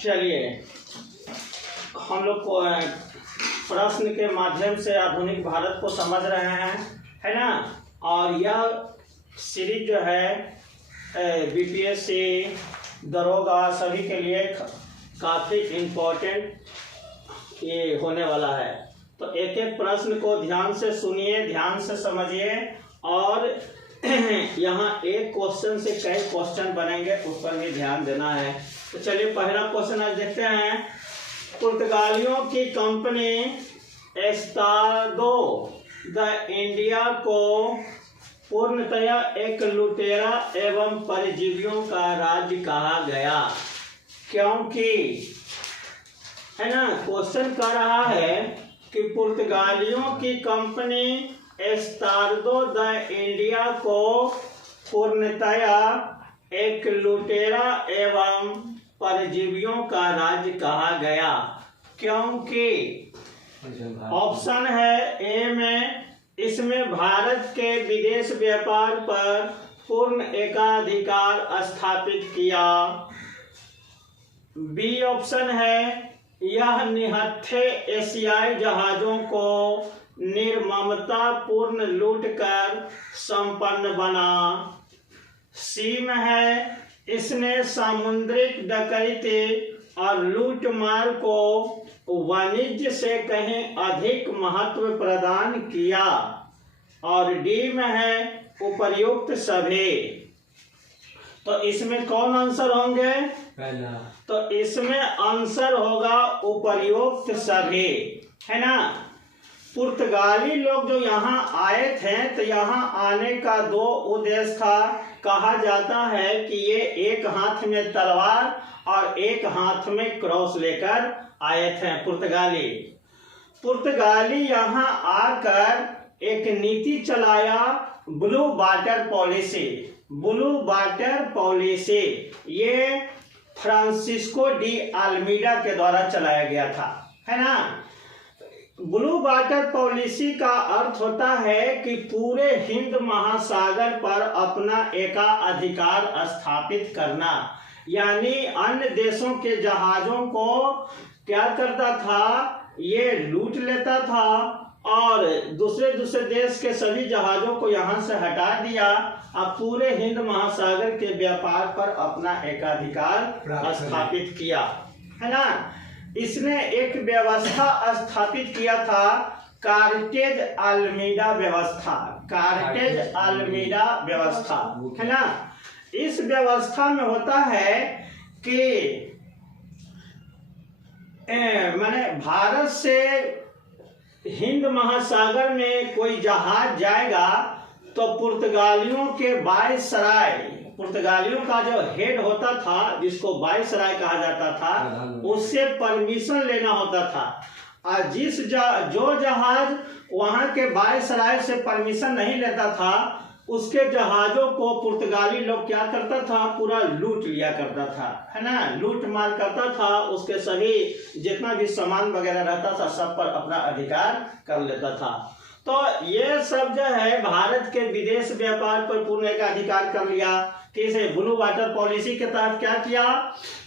चलिए हम लोग को प्रश्न के माध्यम से आधुनिक भारत को समझ रहे हैं, है ना। और यह सीरीज जो है बीपीएससी, दरोगा सभी के लिए काफ़ी इम्पोर्टेंट ये होने वाला है। तो एक एक प्रश्न को ध्यान से सुनिए, ध्यान से समझिए और यहाँ एक क्वेश्चन से कई क्वेश्चन बनेंगे, उस पर भी ध्यान देना है। तो चलिए पहला क्वेश्चन आज देखते हैं। पुर्तगालियों की कंपनी एस्तादो द इंडिया को पूर्णतया एक लुटेरा एवं परजीवियों का राज्य कहा गया, क्योंकि, है ना। क्वेश्चन कर रहा है कि पुर्तगालियों की कंपनी एस्तादो द इंडिया को पूर्णतया एक लुटेरा एवं परजीवियों का राज्य कहा गया, क्योंकि ऑप्शन है ए में इसमें भारत के विदेश व्यापार पर पूर्ण एकाधिकार स्थापित किया। बी ऑप्शन है यह निहत्थे एशियाई जहाजों को निर्ममता पूर्ण लूट कर संपन्न बना। सी में है इसने सामुद्रिक डकैती और लूटमार को वाणिज्य से कहीं अधिक महत्व प्रदान किया। और डी में है उपर्युक्त सभी। तो इसमें कौन आंसर होंगे? पहला। तो इसमें आंसर होगा उपर्युक्त सभी, है ना। पुर्तगाली लोग जो यहाँ आए थे तो यहाँ आने का दो उद्देश्य था। कहा जाता है कि ये एक हाथ में तलवार और एक हाथ में क्रॉस लेकर आए थे पुर्तगाली यहाँ आकर एक नीति चलाया, ब्लू वाटर पॉलिसी। ये फ्रांसिस्को डी अल्मीडा के द्वारा चलाया गया था, है ना। ब्लू वाटर पॉलिसी का अर्थ होता है कि पूरे हिंद महासागर पर अपना एकाधिकार स्थापित करना, यानी अन्य देशों के जहाजों को क्या करता था, ये लूट लेता था और दूसरे देश के सभी जहाजों को यहाँ से हटा दिया। अब पूरे हिंद महासागर के व्यापार पर अपना एकाधिकार स्थापित किया, है ना। इसने एक व्यवस्था स्थापित किया था, कार्टेज अल्मीडा व्यवस्था, है ना। इस व्यवस्था में होता है कि माने भारत से हिंद महासागर में कोई जहाज जाएगा तो पुर्तगालियों के वायसराय, पुर्तगालियों का जो हेड होता था जिसको वायसराय कहा जाता था, उससे परमिशन लेना होता था। और जो जहाज वहां के वायसराय से परमिशन नहीं लेता था उसके जहाजों को पुर्तगाली लोग क्या करता था, पूरा लूट लिया करता था, है ना। लूट मार करता था, उसके सभी जितना भी सामान वगैरह रहता था सब पर अपना अधिकार कर लेता था। तो ये सब जो है भारत के विदेश व्यापार पर पूर्ण एकाधिकार कर लिया। किसे? ब्लू वाटर पॉलिसी के तहत क्या किया,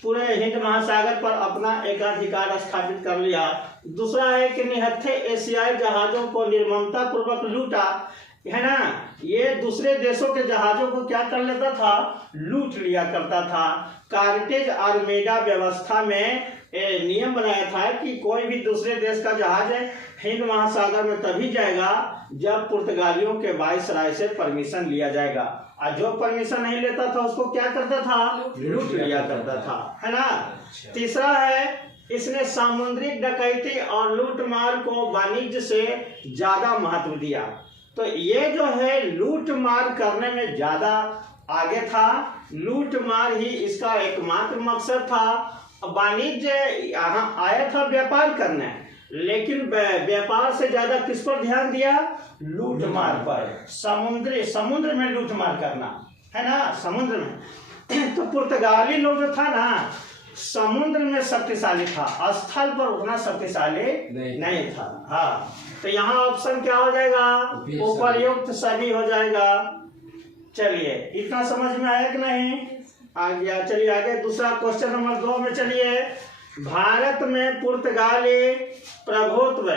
पूरे हिंद महासागर पर अपना एकाधिकार स्थापित कर लिया। दूसरा है कि निहत्थे एशियाई जहाजों को निर्ममता पूर्वक लूटा, है ना। ये दूसरे देशों के जहाजों को क्या कर लेता था, लूट लिया करता था। कार्टेज अल्मीडा व्यवस्था में नियम बनाया था कि कोई भी दूसरे देश का जहाज हिंद महासागर में तभी जाएगा जब पुर्तगालियों के वायसराय से परमिशन लिया जाएगा, और जो परमिशन नहीं लेता था उसको क्या करता था, लूट लिया करता था, है ना। तीसरा है इसने सामुद्रिक डकैती और लूटमार को वाणिज्य से ज्यादा महत्व दिया। तो ये जो है लूट मार करने में ज्यादा आगे था, लूट मार ही इसका एकमात्र मकसद था। वाणिज्य यहाँ आया था व्यापार करने, लेकिन व्यापार से ज्यादा किस पर ध्यान दिया, लूट मार पर। समुद्र में लूट मार करना, है ना, समुद्र में। तो पुर्तगाली लोग जो था ना, समुद्र में शक्तिशाली था, स्थल पर उतना शक्तिशाली नहीं था। हाँ, तो यहाँ ऑप्शन क्या हो जाएगा, उपर्युक्त सभी हो जाएगा। चलिए इतना समझ में आया कि नहीं? आ गया। चलिए आगे दूसरा क्वेश्चन नंबर 2 में चलिए। भारत में पुर्तगाली प्रभुत्व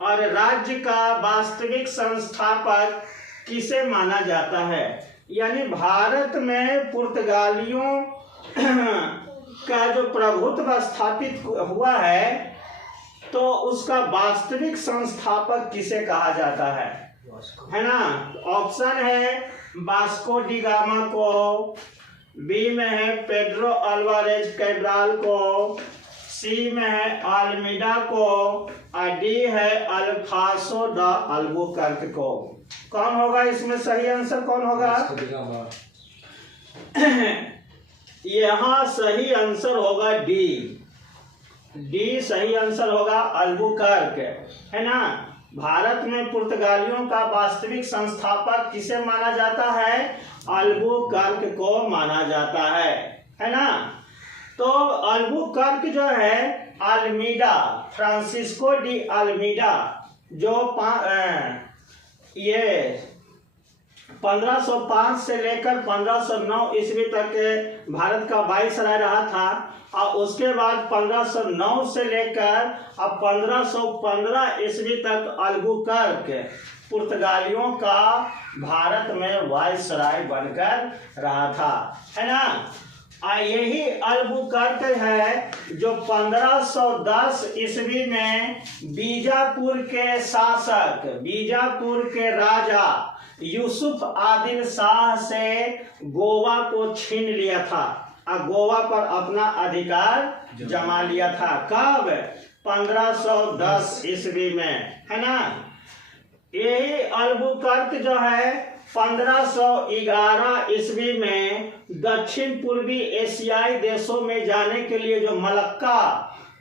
और राज्य का वास्तविक संस्थापक किसे माना जाता है? यानी भारत में पुर्तगालियों का जो प्रभुत्व स्थापित हुआ है तो उसका वास्तविक संस्थापक किसे कहा जाता है ना? ऑप्शन है वास्को डी गामा को, बी में है पेड्रो अल्वारेज कैब्राल को, सी में है अल्मीडा को और डी है अल्फांसो द अल्बुकर्क को। कौन होगा इसमें सही आंसर? कौन होगा? यहाँ सही आंसर होगा डी। डी सही आंसर होगा, अल्बुकर्क, है ना। भारत में पुर्तगालियों का वास्तविक संस्थापक किसे माना जाता है? अल्बुकर्क को माना जाता है ना। तो अल्बुकर्क जो है अल्मीडा, फ्रांसिस्को डी अल्मीडा जो ये 1505 से लेकर 1509 ईस्वी तक भारत का वाइसराय रहा था और उसके बाद 1509 से लेकर अब 1515 ईस्वी तक अल्बुकर्क पुर्तगालियों का भारत में वाइसराय बनकर रहा था, है ना। यही अल्बुकर्क है जो 1510 ईस्वी में बीजापुर के शासक, बीजापुर के राजा यूसुफ आदिल शाह से गोवा को छीन लिया था और गोवा पर अपना अधिकार जमा लिया था। कब? 1510 ईस्वी में, है ना। यही अल्बुकर्क जो है 1511 ईस्वी में दक्षिण पूर्वी एशियाई देशों में जाने के लिए जो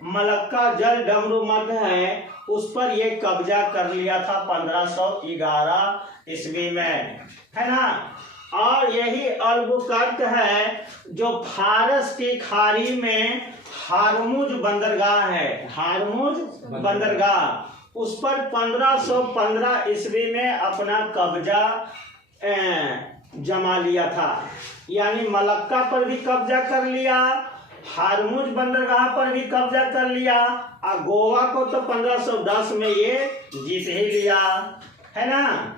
मलक्का जल डमरू मध्य है उस पर ये कब्जा कर लिया था 1511 ईस्वी में, है ना। और यही अल्बुकर्क है जो फारस की खाड़ी में हारमुज बंदरगाह है, हारमुज बंदरगाह, उस पर 1515 ईस्वी में अपना कब्जा जमा लिया था। यानी मलक्का पर भी कब्जा कर लिया, हारमुज बंदरगाह पर भी कब्जा कर लिया और गोवा को तो 1510 में ये जीत ही लिया, है ना।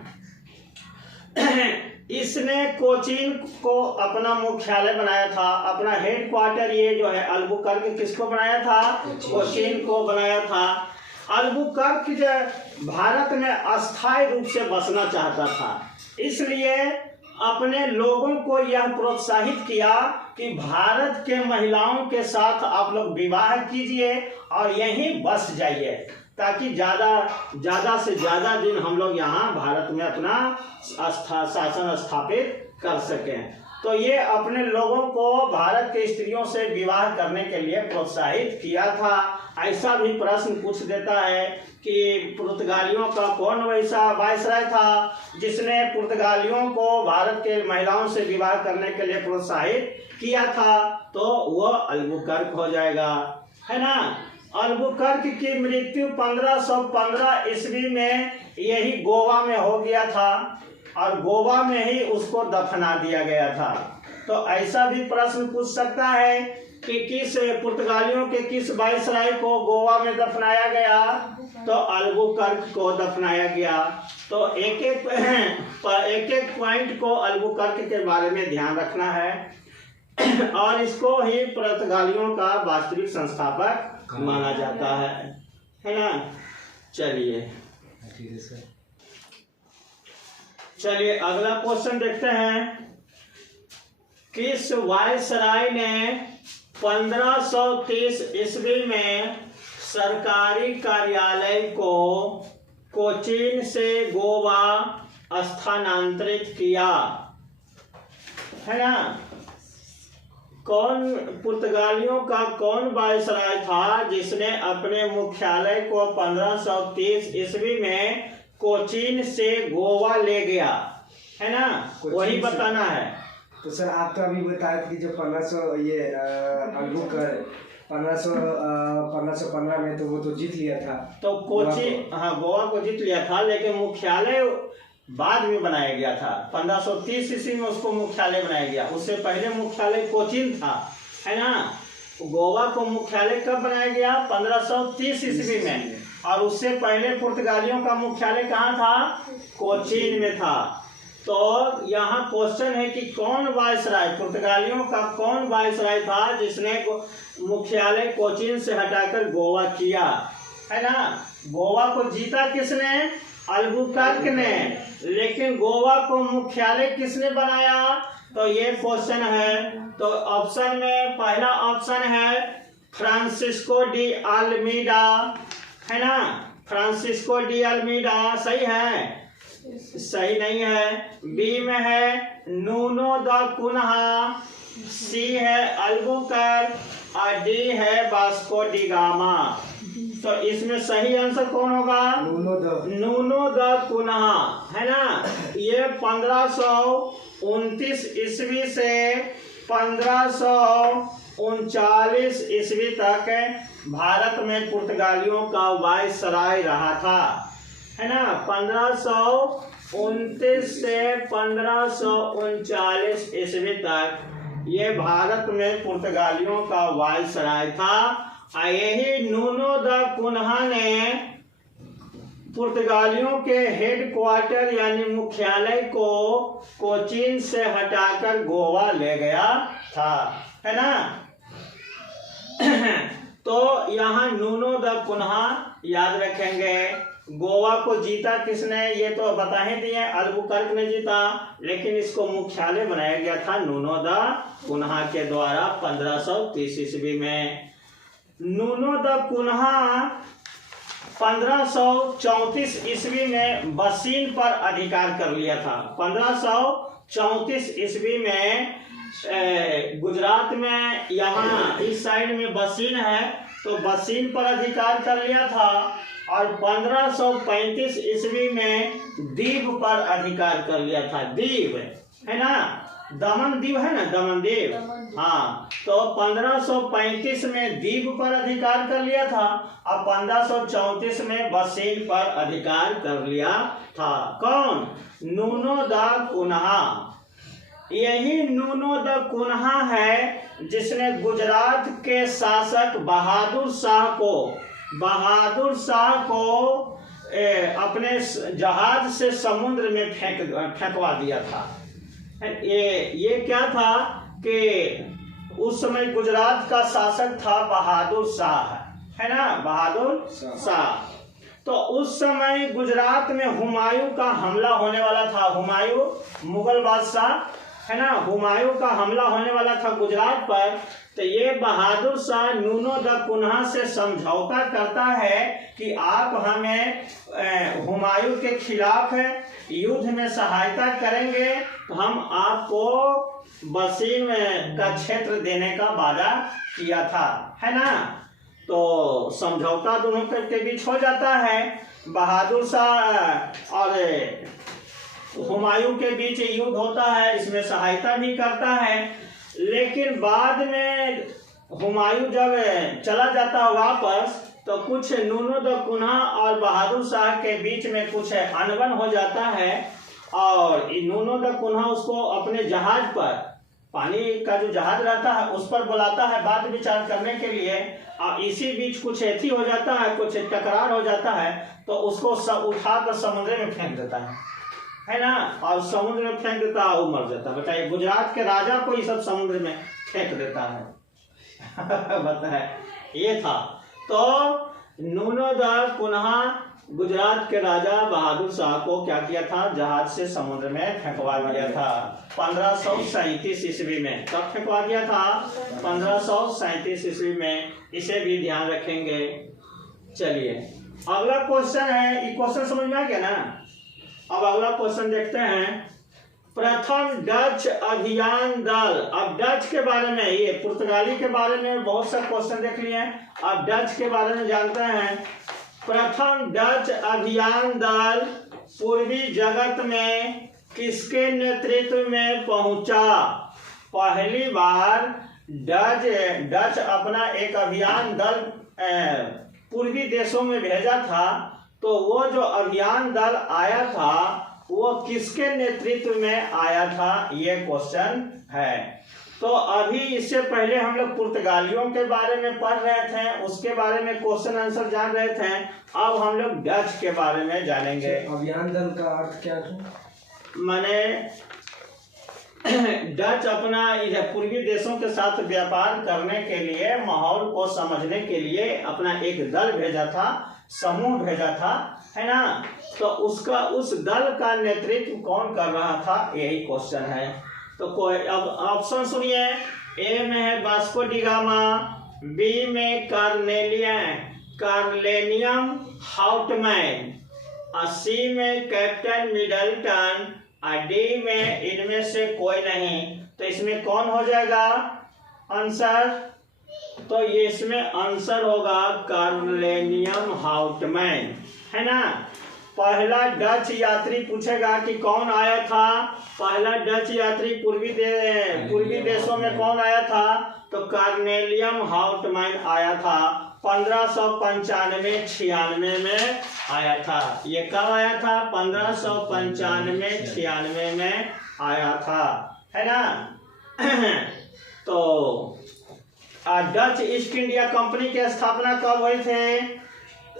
इसने कोचीन को अपना मुख्यालय बनाया था, अपना हेड क्वार्टर ये जो है अल्बुकर्क किसको बनाया था? कोचीन को बनाया था। अल्बुकर्क जो भारत में अस्थायी रूप से बसना चाहता था, इसलिए अपने लोगों को यह प्रोत्साहित किया कि भारत के महिलाओं के साथ आप लोग विवाह कीजिए और यहीं बस जाइए ताकि ज्यादा से ज्यादा दिन हम लोग यहाँ भारत में अपना शासन स्थापित कर सकें। तो ये अपने लोगों को भारत के स्त्रियों से विवाह करने के लिए प्रोत्साहित किया था। ऐसा भी प्रश्न पूछ देता है कि पुर्तगालियों का कौन वैसा वाइसराय था जिसने पुर्तगालियों को भारत के महिलाओं से विवाह करने के लिए प्रोत्साहित किया था? तो वो अल्बुकर्क हो जाएगा, है ना। अल्बुकर्क की मृत्यु 1515 ईस्वी में यही गोवा में हो गया था और गोवा में ही उसको दफना दिया गया था। तो ऐसा भी प्रश्न पूछ सकता है कि किस पुर्तगालियों के किस वाइसराय को गोवा में दफनाया गया? तो अल्बुकर्क को दफनाया गया। तो एक एक पॉइंट को अल्बुकर्क के बारे में ध्यान रखना है और इसको ही पुर्तगालियों का वास्तविक संस्थापक माना जाता है ना। चलिए अगला क्वेश्चन देखते हैं। किस वाइसराय ने 1530 ईस्वी में सरकारी कार्यालय को कोचीन से गोवा स्थानांतरित किया, है ना। कौन पुर्तगालियों का कौन वाइसराय था जिसने अपने मुख्यालय को 1530 ईस्वी में कोचीन से गोवा ले गया, है ना। वही बताना है। तो सर आप तो अभी बताया कि जो 1515 में तो वो तो जीत लिया था, तो कोचीन, हाँ गोवा को जीत लिया था, लेकिन मुख्यालय बाद में बनाया गया था। 1530 ईस्वी में उसको मुख्यालय बनाया गया। उससे पहले मुख्यालय कोचीन था, है ना। गोवा को मुख्यालय कब बनाया गया? 1530 ईस्वी में। और उससे पहले पुर्तगालियों का मुख्यालय कहाँ था? कोचीन में था। तो यहाँ क्वेश्चन है कि कौन वायसराय, पुर्तगालियों का कौन वायसराय था जिसने मुख्यालय कोचीन से हटाकर गोवा किया, है ना। गोवा को जीता किसने? अल्बुकर्क ने। लेकिन गोवा को मुख्यालय किसने बनाया? तो ये क्वेश्चन है। तो ऑप्शन में पहला ऑप्शन है फ्रांसिस्को डी अल्मीडा, है ना। फ्रांसिस्को डी अल्मीडा सही है? सही नहीं है। बी में है नूनो द कुन्हा, सी है अल्बुकर्क और डी है वास्को डी गामा। तो इसमें सही आंसर कौन होगा? नूनो द कुन्हा, है ना। ये 1529 ईस्वी से 1539 ईस्वी तक भारत में पुर्तगालियों का वायसराय रहा था, है ना। 1529 से 1539 ईस्वी तक ये भारत में पुर्तगालियों का वायसराय था। यही नूनो द कुन्हा ने पुर्तगालियों के हेड क्वार्टर यानी मुख्यालय को कोचीन से हटाकर गोवा ले गया था, है ना। तो यहाँ नूनो द कुन्हा याद रखेंगे। गोवा को जीता किसने? ये तो बता ही दिए, अल्बुकर्क ने जीता। लेकिन इसको मुख्यालय बनाया गया था नूनो द कुन्हा के द्वारा 1530 ईस्वी में। नूनो द कुन्हा 1534 ईस्वी में बसीन पर अधिकार कर लिया था। 1534 ईस्वी में गुजरात में यहाँ इस साइड में बसीन है, तो बसीन पर अधिकार कर लिया था। और 1535 ईस्वी में दीव पर अधिकार कर लिया था। दीव, है ना, दमन दीव है ना, दमन दीव। हाँ, तो 1535 में दीव पर अधिकार कर लिया था और 1534 में बसीन पर अधिकार कर लिया था। कौन? Nuno da Cunha. यही नूनो द कुन्हा है जिसने गुजरात के शासक बहादुर शाह को अपने जहाज से समुद्र में फेंकवा दिया था। ये क्या था कि उस समय गुजरात का शासक था बहादुर शाह, है ना, बहादुर शाह। तो उस समय गुजरात में हुमायूं का हमला होने वाला था। हुमायूं मुगल बादशाह, है ना, हुमायूं का हमला होने वाला था गुजरात पर। तो ये बहादुर शाह नूनो द कुन्हा से समझौता करता है कि आप हमें हुमायूं के खिलाफ युद्ध में सहायता करेंगे तो हम आपको बसीन का क्षेत्र देने का वादा किया था, है ना। तो समझौता दोनों के बीच हो जाता है। बहादुर शाह और हुमायूं के बीच युद्ध होता है, इसमें सहायता भी करता है। लेकिन बाद में हुमायूं जब चला जाता है वापस, तो कुछ नूनो द कुन्हा और बहादुर शाह के बीच में कुछ अनबन हो जाता है और नूनो द कुन्हा उसको अपने जहाज पर, पानी का जो जहाज रहता है उस पर बुलाता है बात विचार करने के लिए। और इसी बीच कुछ ऐसी हो जाता है, कुछ टकरार हो जाता है, तो उसको उठाकर समुद्र में फेंक देता है ना। और समुद्र में फेंक देता है, वो मर जाता है। बताइए, गुजरात के राजा को ये सब समुद्र में फेंक देता है। बताए, ये था। तो नूनो द कुन्हा गुजरात के राजा बहादुर शाह को क्या किया था? जहाज से समुद्र में फेंकवा दिया था 1537 ईस्वी में। कब फेंकवा दिया था? 1537 ईस्वी में। इसे भी ध्यान रखेंगे। चलिए अगला क्वेश्चन है। ये क्वेश्चन समझ में आ गया ना? अब अगला क्वेश्चन देखते हैं। प्रथम डच अभियान दल। अब डच के बारे में, ये पुर्तगाली के बारे में बहुत सा क्वेश्चन देख लिए। अब डच के बारे में जानते हैं। प्रथम डच अभियान दल पूर्वी जगत में किसके नेतृत्व में पहुंचा? पहली बार डच अपना एक अभियान दल पूर्वी देशों में भेजा था। तो वो जो अभियान दल आया था वो किसके नेतृत्व में आया था, ये क्वेश्चन है। तो अभी इससे पहले हम लोग पुर्तगालियों के बारे में पढ़ रहे थे, उसके बारे में क्वेश्चन आंसर जान रहे थे। अब हम लोग डच के बारे में जानेंगे। अभियान दल का अर्थ क्या है? माने डच अपना इधर पूर्वी देशों के साथ व्यापार करने के लिए, माहौल को समझने के लिए अपना एक दल भेजा था, समूह भेजा था, है ना। तो उसका उस दल का नेतृत्व कौन कर रहा था, यही क्वेश्चन है। तो कोई अब ऑप्शन सुनिए। ए में है वास्को डी गामा, बी में कार्लेनियम हाउटमैन, और सी में कैप्टन मिडल्टन, और डी में इनमें से कोई नहीं। तो इसमें कौन हो जाएगा आंसर? तो ये इसमें आंसर होगा कार्लेनियम हाउटमैन, है ना। पहला डच यात्री पूछेगा कि कौन आया था, पहला डच यात्री पूर्वी देशों में कौन आया था, तो कार्नेलियम हाउटमैन आया था। 1595-96 में आया था। ये कब आया था? 1595-96 में आया था, है ना। तो डच ईस्ट इंडिया कंपनी की स्थापना कब हुई थी?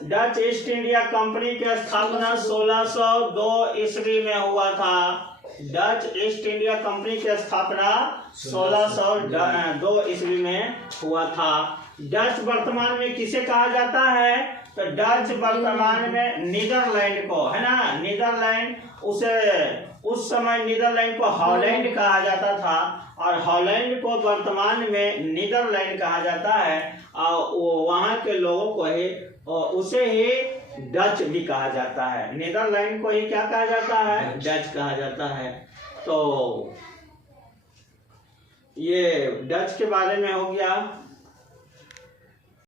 डच ईस्ट इंडिया कंपनी की स्थापना 1602 ईस्वी में हुआ था। डच ईस्ट इंडिया कंपनी की स्थापना 1602 ईस्वी में हुआ था। डच वर्तमान में किसे कहा जाता है? तो डच वर्तमान में नीदरलैंड को, है ना, नीदरलैंड, उस समय नीदरलैंड को हॉलैंड कहा जाता था, और हॉलैंड को वर्तमान में नीदरलैंड कहा जाता है। और वहाँ के लोगों को ही उसे ही डच भी कहा जाता है। नीदरलैंड को ही क्या कहा जाता है? डच कहा जाता है। तो ये डच के बारे में हो गया।